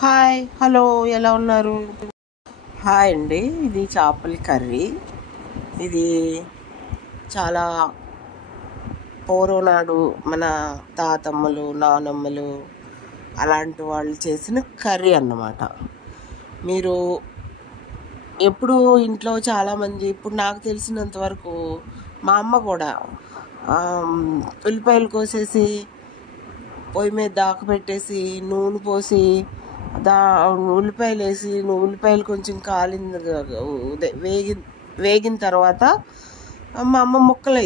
Hi hello ఎలా ఉన్నారు? Hi అండి. ఇది చేపల కర్రీ. ఇది చాలా పూర్వనాడు మన తాతమ్మలు నానమ్మలు అలాంటి వాళ్ళు చేసిన కర్రీ అన్నమాట. మీరు ఎప్పుడు ఇంట్లో చాలామంది ఇప్పుడు నాకు తెలిసినంత వరకు మా అమ్మ కూడా ఉల్లిపాయలు కోసేసి పొయ్యి మీద దాకబెట్టేసి నూనె పోసి ఉల్లిపాయలు వేసి ఉల్లిపాయలు కొంచెం వేగిన తర్వాత మా అమ్మ ముక్కలు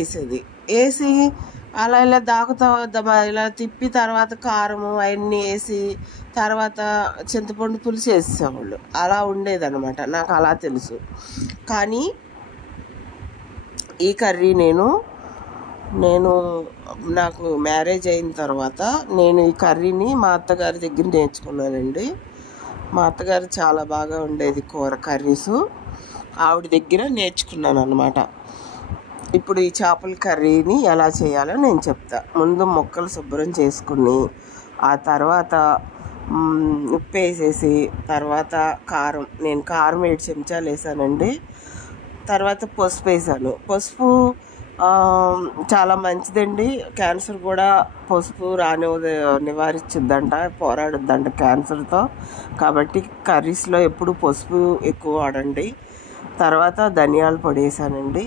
వేసి అలా ఇలా దాకుతా ఇలా తిప్పి తర్వాత కారము అవన్నీ వేసి తర్వాత చింతపండు పులుసు వేసేవాళ్ళు. అలా ఉండేదన్నమాట. నాకు అలా తెలుసు. కానీ ఈ కర్రీ నేను నాకు మ్యారేజ్ అయిన తర్వాత నేను ఈ కర్రీని మా అత్తగారి దగ్గర నేర్చుకున్నానండి. మా అత్తగారు చాలా బాగా ఉండేది కూర కర్రీసు. ఆవిడ దగ్గర నేర్చుకున్నాను అన్నమాట. ఇప్పుడు ఈ చేపల కర్రీని ఎలా చేయాలో నేను చెప్తా. ముందు ముక్కలు శుభ్రం చేసుకుని ఆ తర్వాత ఉప్పు వేసేసి తర్వాత నేను కారం 7 చెంచాలు వేసానండి. తర్వాత పసుపు వేసాను. పసుపు చాలా మంచిదండి. క్యాన్సర్ కూడా పసుపు నివారించుద్దంట, పోరాడుద్దంట క్యాన్సర్తో. కాబట్టి కర్రీస్లో ఎప్పుడు పసుపు ఎక్కువ వాడండి. తర్వాత ధనియాల పొడి వేసానండి.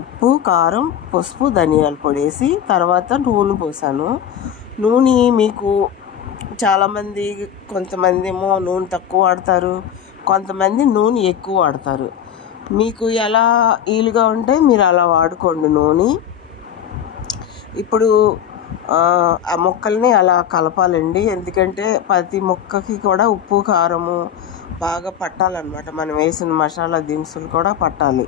ఉప్పు కారం పసుపు ధనియాల పొడి వేసి తర్వాత నూనె పోసాను. నూనె మీకు చాలామంది కొంతమంది ఏమో నూనె తక్కువ వాడతారు, కొంతమంది నూనె ఎక్కువ వాడతారు. మీకు ఎలా వీలుగా ఉంటే మీరు అలా వాడుకోండి నూనె. ఇప్పుడు ఆ ముక్కల్ని అలా కలపాలండి. ఎందుకంటే ప్రతి ముక్కకి కూడా ఉప్పు కారము బాగా పట్టాలన్నమాట. మనం వేసిన మసాలా దినుసులు కూడా పట్టాలి.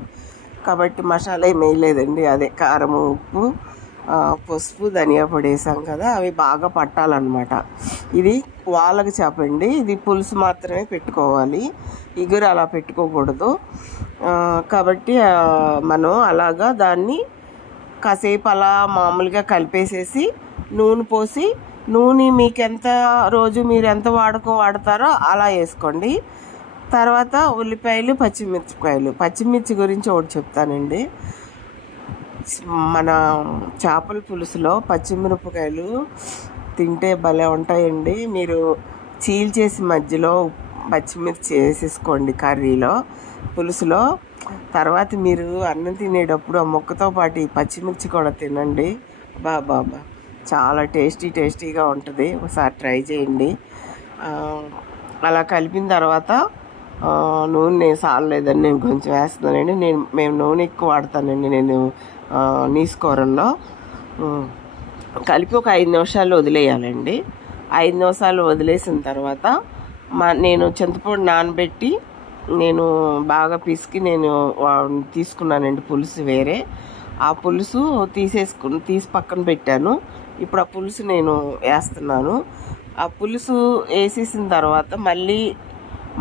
కాబట్టి మసాలా ఏం వేయలేదండి. అదే కారము ఉప్పు పసుపు ధనియా పొడి వేసాం కదా, అవి బాగా పట్టాలన్నమాట. ఇది వాళ్ళకి చెప్పండి. ఇది పులుసు మాత్రమే పెట్టుకోవాలి, ఇగురు అలా పెట్టుకోకూడదు. కాబట్టి మనం అలాగా దాన్ని కాసేపు అలా మామూలుగా కలిపేసేసి నూనె పోసి నూనె మీకు మీరు ఎంత వాడతారో అలా వేసుకోండి. తర్వాత ఉల్లిపాయలు పచ్చిమిర్చి గురించి ఒకటి చెప్తానండి. మన చేపల పులుసులో పచ్చిమిరపకాయలు తింటే భలే ఉంటాయండి. మీరు చీల్చేసి మధ్యలో పచ్చిమిర్చి వేసేసుకోండి కర్రీలో పులుసులో. తర్వాత మీరు అన్నం తినేటప్పుడు ఆ ముక్కతో పాటు ఈ పచ్చిమిర్చి కూడా తినండి. బాబా చాలా టేస్టీగా ఉంటుంది. ఒకసారి ట్రై చేయండి. అలా కలిపిన తర్వాత నూనె సాలలేదని నేను కొంచెం వేస్తున్నానండి. మేము నూనె ఎక్కువ వాడతానండి. నేను నీసు కూరల్లో కలిపి ఒక 5 నిమిషాలు వదిలేయాలండి. 5 నిమిషాలు వదిలేసిన తర్వాత నేను చింతపండు నానబెట్టి నేను బాగా పిసికి తీసుకున్నానండి పులుసు వేరే. ఆ పులుసు తీసి పక్కన పెట్టాను. ఇప్పుడు ఆ పులుసు నేను వేస్తున్నాను. ఆ పులుసు వేసేసిన తర్వాత మళ్ళీ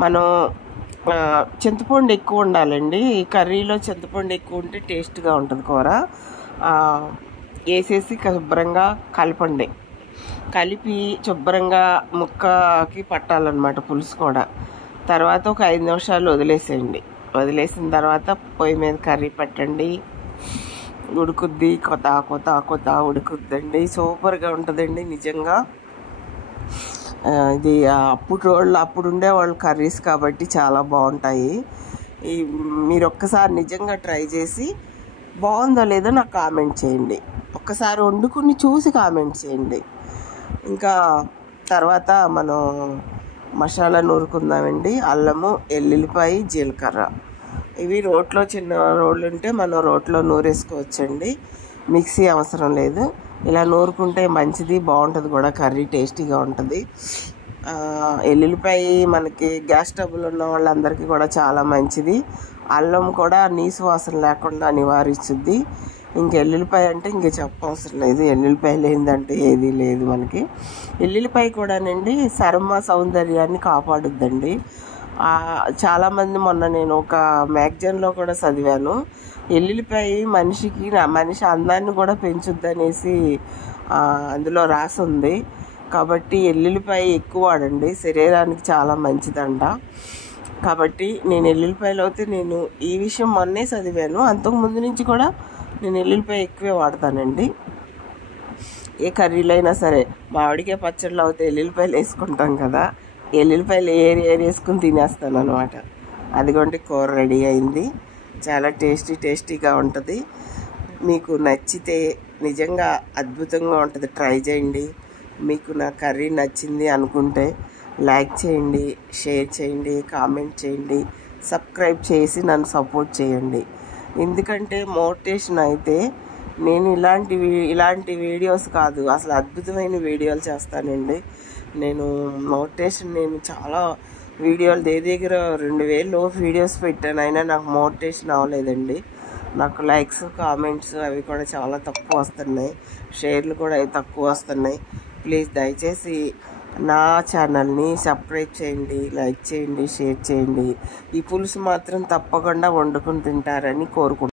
మనం చింతపండు ఎక్కువ ఉండాలండి. కర్రీలో చింతపండు ఎక్కువ ఉంటే టేస్ట్గా ఉంటుంది కూర. వేసేసి శుభ్రంగా కలపండి. కలిపి శుభ్రంగా ముక్కకి పట్టాలన్నమాట పులుసు కూడా. తర్వాత ఒక 5 నిమిషాలు వదిలేసేయండి. వదిలేసిన తర్వాత పొయ్యి మీద కర్రీ పెట్టండి. ఉడుకుద్ది, కొత్త ఉడుకుద్దండి. సూపర్గా ఉంటుందండి నిజంగా. ఇది అప్పుడు ఉండేవాళ్ళు కర్రీస్ కాబట్టి చాలా బాగుంటాయి. మీరు ఒక్కసారి నిజంగా ట్రై చేసి బాగుందో లేదో నాకు కామెంట్ చేయండి. ఒక్కసారి వండుకుని చూసి కామెంట్ చేయండి. ఇంకా తర్వాత మనం మసాలా నూరుకుందామండి. అల్లము ఎల్లుల్లిపాయ జీలకర్ర ఇవి చిన్న రోళ్ళు ఉంటే మనం రోట్లో నూరేసుకోవచ్చండి. మిక్సీ అవసరం లేదు. ఇలా నూరుకుంటే మంచిది, బాగుంటుంది కూడా. కర్రీ టేస్టీగా ఉంటుంది. ఎల్లుల్లిపాయ మనకి గ్యాస్ ట్రబుల్ ఉన్న వాళ్ళందరికీ కూడా చాలా మంచిది. అల్లం కూడా నీసు వాసన లేకుండా నివారిస్తుంది. ఎల్లుల్లిపాయ అంటే చెప్పవసరం లేదు. ఎల్లుల్లిపాయ లేదంటే ఏదీ లేదు మనకి. ఎల్లుల్లిపాయ కూడానండి చర్మ సౌందర్యాన్ని కాపాడుద్దండి. చాలామంది మొన్న నేను ఒక మ్యాగజైన్లో కూడా చదివాను. ఎల్లుల్లిపాయ మనిషి అందాన్ని కూడా పెంచుద్దనేసి అందులో రాసి ఉంది. కాబట్టి ఎల్లుల్లిపాయ ఎక్కువ వాడండి, శరీరానికి చాలా మంచిదంట. కాబట్టి నేను ఎల్లుల్లిపాయలు అయితే నేను ఈ విషయం మొన్నే చదివాను, అంతకుముందు నుంచి కూడా నేను ఎల్లుల్లిపాయ ఎక్కువే వాడతానండి. ఏ కర్రీలు అయినా సరే, మామిడికాయ పచ్చళ్ళు అవుతే ఎల్లుల్లిపాయలు వేసుకుంటాం కదా, ఎల్లుల్లిపాయలు ఏరేసుకుని తినేస్తాను అనమాట. అదిగోండి కూర రెడీ అయింది, చాలా టేస్టీగా ఉంటుంది. మీకు నచ్చితే నిజంగా అద్భుతంగా ఉంటుంది, ట్రై చేయండి. మీకు నా కర్రీ నచ్చింది అనుకుంటే లైక్ చేయండి, షేర్ చేయండి, కామెంట్ చేయండి, సబ్స్క్రైబ్ చేసి నన్ను సపోర్ట్ చేయండి. ఎందుకంటే మోటివేషన్ అయితే నేను ఇలాంటి వీడియోస్ కాదు, అసలు అద్భుతమైన వీడియోలు చేస్తానండి. నేను చాలా వీడియోలు దగ్గర 2000 లోపు వీడియోస్ పెట్టాను, అయినా నాకు మోటివేషన్ అవ్వలేదండి. నాకు లైక్స్ కామెంట్స్ అవి కూడా చాలా తక్కువ వస్తున్నాయి, షేర్లు కూడా అవి తక్కువ వస్తున్నాయి. ప్లీజ్ దయచేసి నా ఛానల్ని సబ్స్క్రైబ్ చేయండి, లైక్ చేయండి, షేర్ చేయండి. ఈ పులుసు మాత్రం తప్పకుండా వండుకుని తింటారని కోరుకుంటున్నాను.